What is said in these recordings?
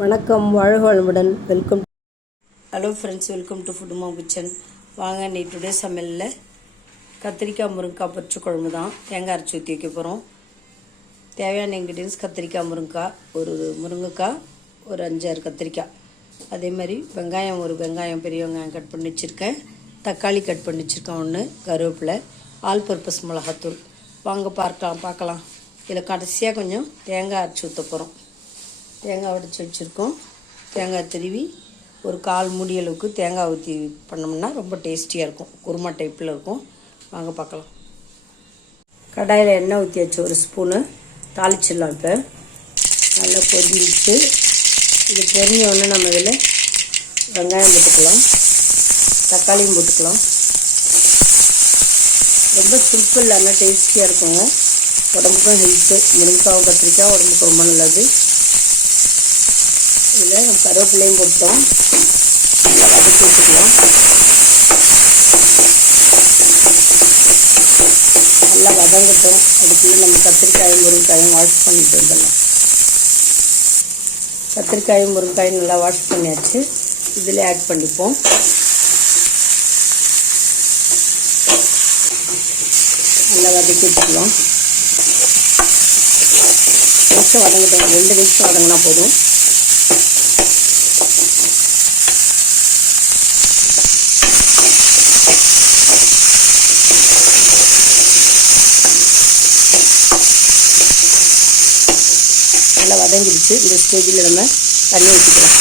வணக்கம், வாழ்க வளமுடன். Welcome. Hello friends, welcome to food mom kitchen. வாங்க, நீ டுடே சமையலில் கத்திரிக்காய் முருங்கைக்காய் பொரிச்ச குழம்பு தான். தேங்காய் அரைச்சி ஊற்றி வைக்க போகிறோம். தேவையான இன்க்ரீடியன்ஸ்: கத்திரிக்காய் முருங்கைக்காய், ஒரு முருங்கைக்காய், ஒரு 5-6 கத்திரிக்காய், அதே மாதிரி வெங்காயம், ஒரு வெங்காயம், பெரிய வெங்காயம் கட் பண்ணி வச்சுருக்கேன். தக்காளி கட் பண்ணி வச்சுருக்கேன் ஒன்று, கருவேப்பிலை, ஆல் பர்பஸ் மிளகாத்தூள். வாங்க பார்க்கலாம். இதில் கடைசியாக கொஞ்சம் தேங்காய் அரைச்சி ஊற்ற போகிறோம். தேங்காய் உடைச்சி வச்சுருக்கோம். தேங்காய் திருவி ஒரு 1/4 மூடி அளவுக்கு தேங்காய் ஊற்றி பண்ணோம்னா ரொம்ப டேஸ்டியாக இருக்கும். குருமா டைப்பில் இருக்கும். வாங்க பார்க்கலாம். கடாயில் எண்ணெய் ஊற்றி வச்சு ஒரு ஸ்பூனு தாளிச்சிடலாம். இப்போ நல்லா பொரிஞ்சிச்சு. இது பொரிஞ்ச உடனே நம்ம இதில் வெங்காயம் போட்டுக்கலாம், தக்காளியும் போட்டுக்கலாம். ரொம்ப சிம்பிள், நல்லா டேஸ்டியாக இருக்குங்க. உடம்புக்கும் ஹெல்த்து. முருங்கைக்காய் கத்திரிக்காய் உடம்புக்கு ரொம்ப நல்லது. இதில் நம்ம கருவேப்பிலையும் போட்டோம். நல்லா வதக்கி வச்சுக்கலாம். நல்லா வதங்கட்டும். அதுக்குள்ளே நம்ம கத்திரிக்காயும் முருங்கைக்காயும் வாஷ் பண்ணிட்டு வந்துடலாம். கத்திரிக்காயும் முருங்கைக்காயும் நல்லா வாஷ் பண்ணியாச்சு. இதில் ஆட் பண்ணிப்போம். நல்லா வதக்கி வச்சுக்கலாம். நிமிஷம் வதங்கட்டும். 2 நிமிஷம் வதங்கினா போதும். நல்லா வதங்கிடுச்சு. இந்த ஸ்டேஜில் நம்ம தண்ணி ஊற்றிக்கலாம்.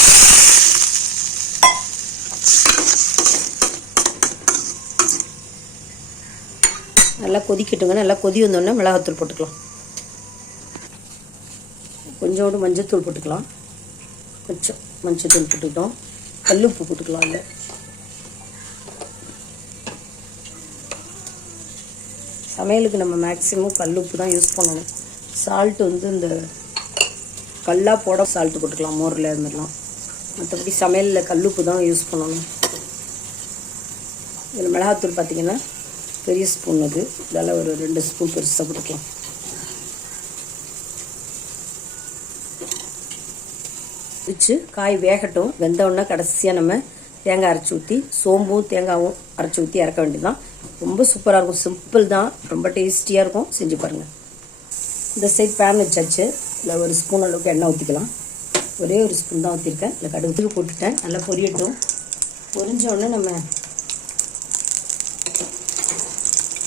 நல்லா கொதிக்கட்டுங்க. நல்லா கொதி வந்தோடனே மிளகாத்தூள் போட்டுக்கலாம். கொஞ்சோண்டு மஞ்சத்தூள் போட்டுக்கலாம். கொஞ்சம் மஞ்சத்தூள் போட்டுக்கிட்டோம். கல்லுப்பு போட்டுக்கலாம். இல்லை, சமையலுக்கு நம்ம மேக்ஸிமம் கல்லுப்பு தான் யூஸ் பண்ணணும். சால்ட்டு இந்த கல்லா போட சால்ட்டு போட்டுக்கலாம். மோரில் இருந்துடலாம். மற்றபடி சமையலில் கல்லுப்பு தான் யூஸ் பண்ணணும். இதில் மிளகாத்தூள் பார்த்திங்கன்னா பெரிய ஸ்பூன் அது. இதெல்லாம் ஒரு 2 ஸ்பூன் பெருசாக போட்டுக்கலாம். வச்சு காய் வேகட்டும். வெந்தவுடனே கடைசியாக நம்ம தேங்காய் அரைச்சி ஊற்றி, சோம்பும் தேங்காயும் அரைச்சி ஊற்றி இறக்க வேண்டியதுதான். ரொம்ப சூப்பராக இருக்கும். சிம்பிள் தான், ரொம்ப டேஸ்டியாக இருக்கும். செஞ்சு பாருங்கள். இந்த சைட் பேன் வச்சாச்சு. இதில் ஒரு ஸ்பூன் அளவுக்கு எண்ணெய் ஊற்றிக்கலாம். ஒரே ஒரு ஸ்பூன் தான் ஊற்றிருக்கேன். இல்லை, கடுகு போட்டுட்டேன். நல்லா பொரியட்டும். பொரிஞ்ச உடனே நம்ம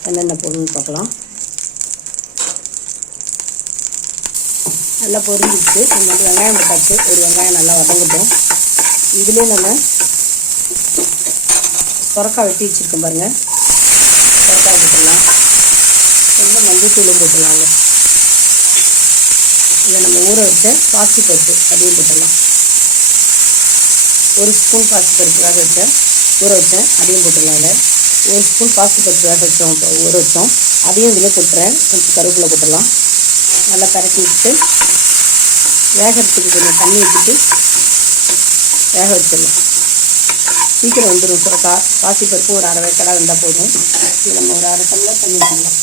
என்னென்ன போடணும்னு பார்க்கலாம். நல்லா பொரிஞ்சிச்சு. நம்ம வெங்காயம் போட்டாச்சு. ஒரு வெங்காயம் நல்லா வதங்கட்டும். இதிலே நம்ம சுரக்காய் வெட்டி வச்சுருக்கோம் பாருங்கள். சுரக்காய் போட்டுடலாம். கொஞ்சம் மஞ்சத்தூளும் போட்டுடலாங்க. இதை நம்ம ஊற வச்ச பாசிப்பருப்பு அதையும் போட்டுடலாம். ஒரு ஸ்பூன் பாசிப்பருப்பு ஊற வச்சேன். அதையும் போட்டுடலாம். அதில் ஒரு ஸ்பூன் பாசிப்பருப்பு ஊற வச்சோம். அதையும் இதில் போட்டுறேன். கொஞ்சம் கருவேப்பிலை போட்டுடலாம். நல்லா பரட்டி விட்டு வேகிறதுக்கு கொஞ்சம் தண்ணி ஊற்றிட்டு வேக வச்சிடலாம். சீக்கிரம் வந்துடும் சுரக்காய். பாசிப்பருப்பு ஒரு 1/2 வேக்காடாக இருந்தால் போதும். இது நம்ம ஒரு 1/2 டம்ளர் தண்ணி ஊற்றிடலாம்.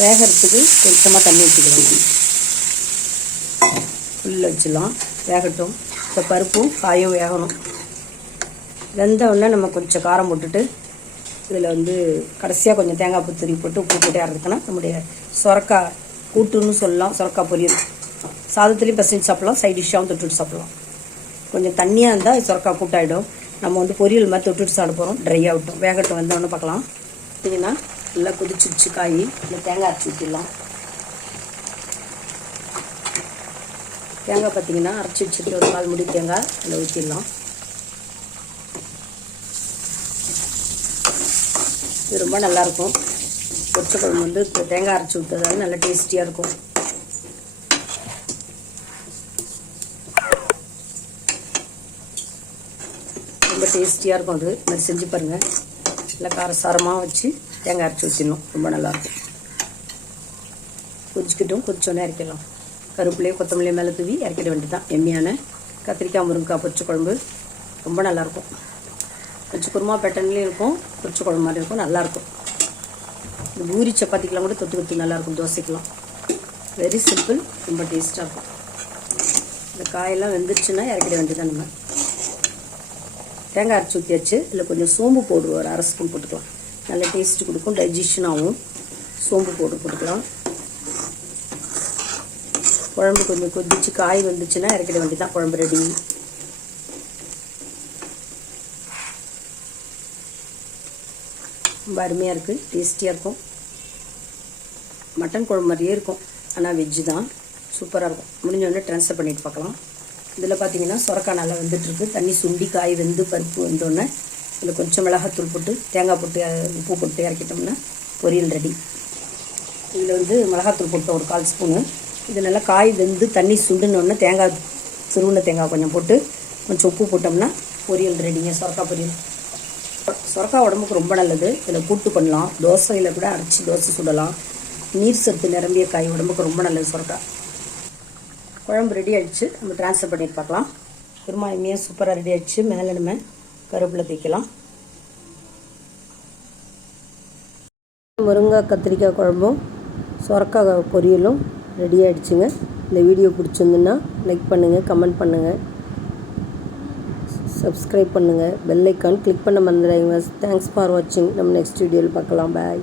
வேகிறதுக்கு கொஞ்சமாக தண்ணி ஊற்றிக்கலாம். ஃபுல்லில் வச்சிடலாம். வேகட்டும். இப்போ பருப்பும் காயும் வேகணும். வெந்த உடனே நம்ம கொஞ்சம் காரம் போட்டுட்டு இதில் கடைசியாக கொஞ்சம் தேங்காய் பூ துருவி போட்டு உப்பு போட்டு இறக்குனா நம்முடைய சுரக்காய் கூட்டுன்னு சொல்லலாம். சுரக்காய் பொரியல் சாதத்துலேயும் பசஞ்சு சாப்பிட்லாம். சைட் டிஷ்ஷாகவும் தொட்டுட்டு சாப்பிட்லாம். கொஞ்சம் தண்ணியாக இருந்தால் சுரக்காய் கூட்டாயிடும். நம்ம பொரியல் மாதிரி தொட்டுட்டு சாப்பிட போகிறோம். ட்ரை ஆகட்டும். வேகட்டும். வந்தோடனே பார்க்கலாம். பார்த்தீங்கன்னா நல்லா கொதிச்சிடுச்சு காய். இல்லை, தேங்காய் அரைச்சி ஊற்றிடலாம். தேங்காய் பார்த்தீங்கன்னா அரைச்சி வச்சுட்டு ஒரு 4 மூடி தேங்காய் அதில் ஊற்றிடலாம். இது ரொம்ப நல்லாயிருக்கும். பொரிச்ச குழம்பு தேங்காய் அரைச்சி ஊற்றுறதால நல்லா டேஸ்டியாக இருக்கும். ரொம்ப டேஸ்டியாக இருக்கும். அது மாதிரி செஞ்சு பாருங்கள். நல்லா காரசாரமாக வச்சு தேங்காய் அரைச்சி ஊற்றிடணும். ரொம்ப நல்லாயிருக்கும். கொதிச்சோன்னே இறக்கிடலாம். கருவேப்பிலையும் கொத்தமல்லியும் மேலே தூவி இறக்கிட வேண்டியதான். எம்மியான கத்திரிக்காய் முருங்கைக்காய் பொரிச்ச குழம்பு ரொம்ப நல்லாயிருக்கும். கொஞ்சம் குருமா பேட்டர்ன்லேயும் இருக்கும். பொரிச்ச குழம்பு மாதிரி இருக்கும். நல்லாயிருக்கும். இந்த பூரி சப்பாத்திக்கெலாம் கூட தொட்டுக்கிறதுக்கு நல்லாயிருக்கும். தோசைக்கெலாம் வெரி சிம்பிள், ரொம்ப டேஸ்ட்டாக இருக்கும். இந்த காயெல்லாம் வெந்துருச்சுன்னா இறக்கிட வேண்டியதான். நம்ம தேங்காய் அரைச்சி ஊற்றியாச்சு. இதில் கொஞ்சம் சோம்பு பவுடர் ஒரு 1/2 ஸ்பூன் போட்டுக்கலாம். நல்ல டேஸ்ட்டு கொடுக்கும், டைஜஷன் ஆகும். சோம்பு பவுடர் போட்டுக்கலாம். குழம்பு கொஞ்சம் கொதிச்சு காய் வந்துச்சுன்னா இறக்கிட வேண்டியதான். குழம்பு ரெடி. ரொம்ப அருமையாக இருக்குது, டேஸ்டியாக இருக்கும். மட்டன் குழம்பு மாதிரியே இருக்கும், ஆனால் வெஜ்ஜு தான். சூப்பராக இருக்கும். முடிஞ்சோடனே ட்ரான்ஸ்ஃபர் பண்ணிட்டு பார்க்கலாம். இதில் பார்த்தீங்கன்னா சொரக்காய் நல்லா வெந்துட்டுருக்கு. தண்ணி சுண்டி காய் வெந்து பருப்பு வந்தோடனே இதில் கொஞ்சம் மிளகாத்தூள் போட்டு தேங்காய் போட்டு உப்பு போட்டு இறக்கிட்டோம்னா பொரியல் ரெடி. இதில் மிளகாத்தூள் போட்டு ஒரு 1/4 ஸ்பூனு. இது நல்லா காய் வெந்து தண்ணி சுண்டுனோடனே துருவின தேங்காய் கொஞ்சம் போட்டு கொஞ்சம் உப்பு போட்டோம்னா பொரியல் ரெடிங்க. சொரக்காய் பொரியல். சொரக்காய் உடம்புக்கு ரொம்ப நல்லது. இதில் கூட்டு பண்ணலாம், தோசையில் கூட அரைச்சி தோசை சுடலாம். நீர் சத்து நிரம்பிய காய், உடம்புக்கு ரொம்ப நல்லது சொரக்காய். குழம்பு ரெடி ஆகிடுச்சு. நம்ம ட்ரான்ஸ்ஃபர் பண்ணிட்டு பார்க்கலாம். குருமா இனிமையாக சூப்பராக ரெடி ஆகிடுச்சு. மேலே நம்ம கருவேப்பிலை தேய்க்கலாம். முருங்காய் கத்திரிக்காய் குழம்பும் சொரக்காய் பொரியலும் ரெடி ஆகிடுச்சுங்க. இந்த வீடியோ பிடிச்சிருந்துன்னா லைக் பண்ணுங்கள், கமெண்ட் பண்ணுங்கள், சப்ஸ்கிரைப் பண்ணுங்கள், பெல் ஐக்கான் கிளிக் பண்ண மறந்துடாதீங்க. தேங்க்ஸ் ஃபார் வாட்சிங். நம்ம நெக்ஸ்ட் வீடியோவில் பார்க்கலாம். பாய்.